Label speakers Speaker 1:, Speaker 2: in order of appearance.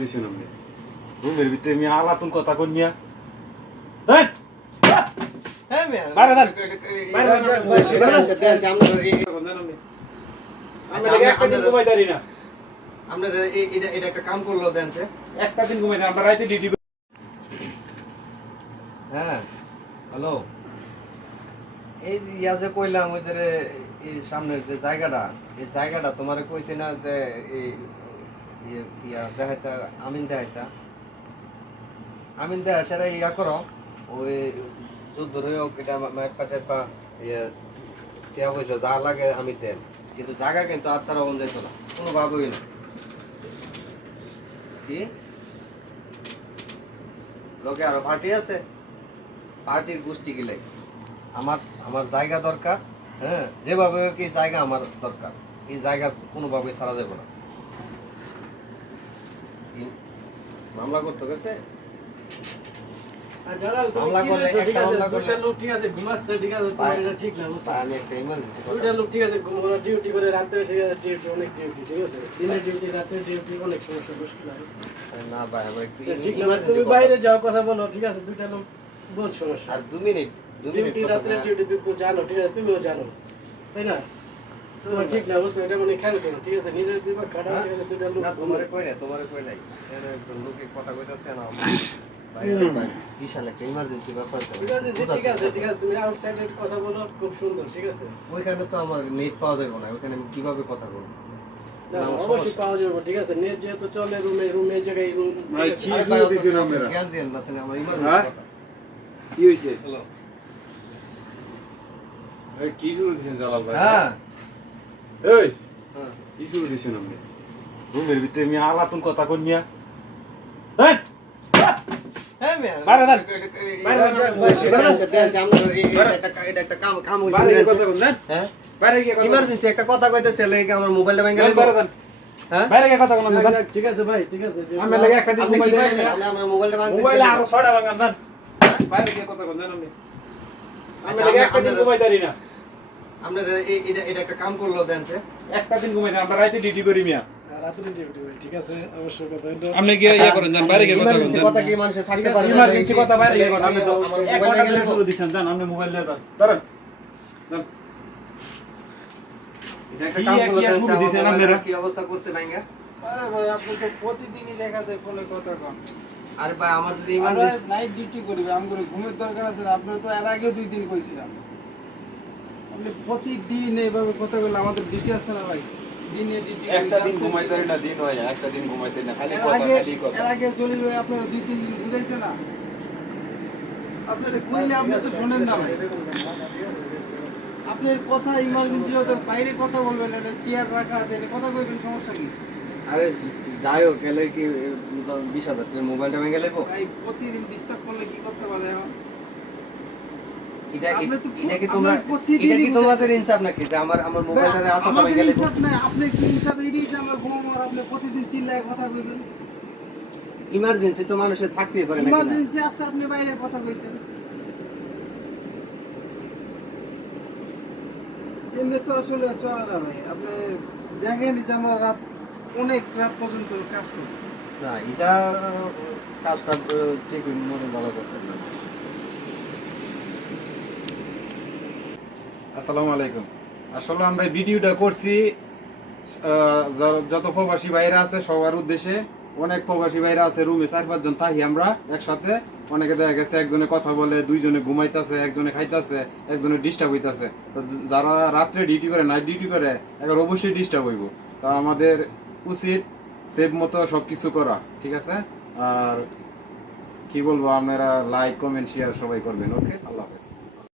Speaker 1: দিছেন আপনি? রুমের ভিতরে মিয়া আলাতুন কথা কোন মিয়া। হ্যাঁ বাইরে যান। বাইরে যান।
Speaker 2: আমরা
Speaker 1: একটা দিন ঘুমাই দাঁড়ি না।
Speaker 2: এটা এটা একটা কাম করল দেন
Speaker 1: একটা দিন ঘুমাই দাঁড়ি আমরা রাইতে ডিউটি
Speaker 2: হ্যাঁ হ্যালো। এই ইয়া যে কইলাম ওই যে সামনের যে জায়গাটা এই জায়গাটা তোমারে কইছি না যে এই ইয়ে- ইয়া আমিন দেখাইতা। আমিন ইয়া করো, ওই যুদ্ধ হোক এটা ম্যাপা ট্যাপা ইয়ে কেয়া পয়সা যা লাগে আমি দেন। কিন্তু জায়গা কিন্তু আর ছাড়া যেত না, কোনো ভাবেই না। কি? লোকে আরও পার্টি আছে? পার্টির গোষ্ঠী গিলাই। আমার আমার জায়গা দরকার হ্যাঁ? যেভাবে এই জায়গা আমার দরকার। এই জায়গা কোনোভাবে ছাড়া যাবে না। কি- মামলা করতে গেছে? মামলা করলে একটা মামলা করলে
Speaker 3: ঠিক আছে ঘুমাচ্ছে ঠিক আছে তোমার এটা ঠিক না বুঝছ?
Speaker 2: আমি একটা ইমার্জেন্সি
Speaker 3: দুইটা লোক ঠিক আছে ঘুমানো ডিউটি করে রাত্রে ঠিক আছে ডিউটি অনেক ডিউটি ঠিক আছে? দিনের ডিউটি রাত্রে ডিউটি অনেক সমস্যা মুশকিল আছে
Speaker 2: না ভাই আমার একটু
Speaker 3: ঠিক তুমি। বাইরে যাও কথা বলো ঠিক আছে দুইটা লোক বহুত সমস্যা।
Speaker 2: আর দু মিনিট দু মিনিট
Speaker 3: ডিউটি
Speaker 2: কথা
Speaker 3: রাত্রে
Speaker 2: বলা।
Speaker 3: ডিউটি তুমি জানো ঠিক আছে তুমিও জানো তাই না? তোমার ঠিক না বুঝছ এটা মানে খেয়াল করো ঠিক আছে নিজের দিবা কাটা ঠিক লোক
Speaker 2: তোমারে কই না তোমারে কই নাই। এর একজন লোকে কথা কইতাছে না আমার বাইরে ভাই, বিশাল একটা ইমার্জেন্সি ব্যাপার
Speaker 3: ঠিক আছে ঠিক আছে তুমি আউটসাইডে কথা বলো খুব সুন্দর ঠিক আছে।
Speaker 2: ওইখানে তো আমার নেট পাওয়া যাবে না ওইখানে আমি কীভাবে কথা বলব?
Speaker 3: না,
Speaker 2: না, আমার
Speaker 3: অবশ্যই পাওয়া যাবে ঠিক আছে নেট যেহেতু চলে রুমে রুমে জায়গায় রুম
Speaker 1: ভাই, কি দিছেন?
Speaker 2: জ্ঞান না, আমার
Speaker 1: হ্যাঁ? কি হইছে
Speaker 2: Hello?
Speaker 1: কি শুরু দিছেন জালাল ভাই?
Speaker 2: হ্যাঁ।
Speaker 1: এই।
Speaker 2: হ্যাঁ।
Speaker 1: কি শুরু দিছেন আপনি? রুমের ভিতরে মিয়া আলাতুন কথা কোন মিয়া। হ্যাঁ
Speaker 2: হ্যাঁ, একটা-
Speaker 1: কথা
Speaker 2: হ্যাঁ? কইতেছে, আমার মোবাইলটা
Speaker 1: দেন, বাইরে যান।
Speaker 2: হ্যাঁ?
Speaker 1: বাইরে গিয়ে কথা
Speaker 3: ঠিক আছে ভাই ঠিক আছে
Speaker 1: আমি লাগে একটা দিন
Speaker 2: আপনি
Speaker 1: ঘুমাই
Speaker 2: কি
Speaker 1: না
Speaker 2: আমার মোবাইলটা ভাঙতে
Speaker 1: মোবাইলে
Speaker 2: দিলেন।
Speaker 1: আরও ভাঙান বাইরে গিয়ে কথা কোন দেন আমি
Speaker 2: আচ্ছা,
Speaker 1: লাগে একটা দিন
Speaker 2: আমরা-
Speaker 1: দাঁড়ি না।
Speaker 2: আপনার এটা এটা একটা কাম করল দেন
Speaker 1: একটা দিন ঘুমাই দাঁড়ি আমরা রাইতে ডিউটি করি মিয়া।
Speaker 3: রাত্রে ডিউটি ভাই ঠিক আছে অবশ্যই কথা এটা
Speaker 1: আপনি গিয়ে ইয়ে করেন যান বাইরে গিয়ে কথা কোন
Speaker 2: কথা কি মানুষের থাকতে পারে
Speaker 1: ইমার্জেন্সি কথা বাইরে গিয়ে কথা আপনি তো
Speaker 2: আমার
Speaker 1: এক ঘণ্টা
Speaker 2: গেলে
Speaker 1: শুরু দিছেন জান আপনি মোবাইল নিয়ে যান। ধরেন যান
Speaker 2: এটা একটা কাম করল দেন
Speaker 1: শুরু
Speaker 2: সে, আমার
Speaker 1: দিছেন
Speaker 2: মোবাইলটা
Speaker 1: আপনারা?
Speaker 2: কি অবস্থা করছে ভাইঙ্গা?
Speaker 4: আরে ভাই আপনি তো প্রতিদিনই দেখা যায় ফোনে কথা কন।
Speaker 2: আরে ভাই আমার যদি
Speaker 4: নাইট ডিউটি আমার ঘুমের দরকার আছে না আপনার তো এর আগে দুই দিন কইছিলাম। আপনি প্রতিদিন এইভাবে কথা বললে আমাদের ডিউটি আছে না ভাই?
Speaker 5: একটা দিন ঘুমাইতে না দিন হয় একটা দিন ঘুমাইতে না খালি কথা খালি কথা।
Speaker 4: এর আগে চলে ভাই আপনারা দুই তিন দিন বুঝাইছে না? আপনারা কইলে আপনি তো শোনেন না ভাই। আপনার কথা ইমার্জেন্সি হতে বাইরে কথা বলবেন এটা চেয়ার রাখা আছে এটা কথা কইবেন সমস্যা কি?
Speaker 2: আরে যাই হোক এলে কি বিশ হাজার মোবাইলটা ভেঙে গেলে
Speaker 4: প্রতিদিন ডিস্টার্ব করলে কি করতে পারে এখন?
Speaker 2: এটা এটা কি তোমরা এটা কি তোমাদের ইনসাফ নাকি? যে আমার আমার মোবাইলটা আছে তো গেলে
Speaker 4: ইনসাফ নাই, আপনি কি ইনসাফ এটাই যে আমার ঘুমাবো আর আপনি প্রতিদিন চিল্লায় কথা কইবেন
Speaker 2: ইমার্জেন্সি তো মানুষের থাকতেই পারে না?
Speaker 4: ইমার্জেন্সি আছে আপনি বাইরে কথা কইতেন এমনি তো আসলে চলে না ভাই। আপনি দেখেন যে আমরা রাত অনেক রাত পর্যন্ত কাজ করি।
Speaker 2: না এটা কাজটা চেক মনে ভালো করছে না।
Speaker 1: আসসালামু আলাইকুম। আসলে আমরা ভিডিওটা করছি যত প্রবাসী ভাইরা আছে সবার উদ্দেশ্যে, অনেক প্রবাসী ভাইরা আছে রুমে চার পাঁচজন থাকি আমরা একসাথে। অনেকে দেখা গেছে একজনে কথা বলে, দুইজনে ঘুমাইতেছে, একজনে খাইতেছে, একজনে ডিস্টার্ব হইতাছে। তো যারা রাত্রে ডিউটি করে নাইট ডিউটি করে, এবার অবশ্যই ডিস্টার্ব হইব। তো আমাদের উচিত সেভ মতো সব কিছু করা, ঠিক আছে? আর কি বলব, আপনারা লাইক কমেন্ট শেয়ার সবাই করবেন ওকে আল্লাহ হাফেজ।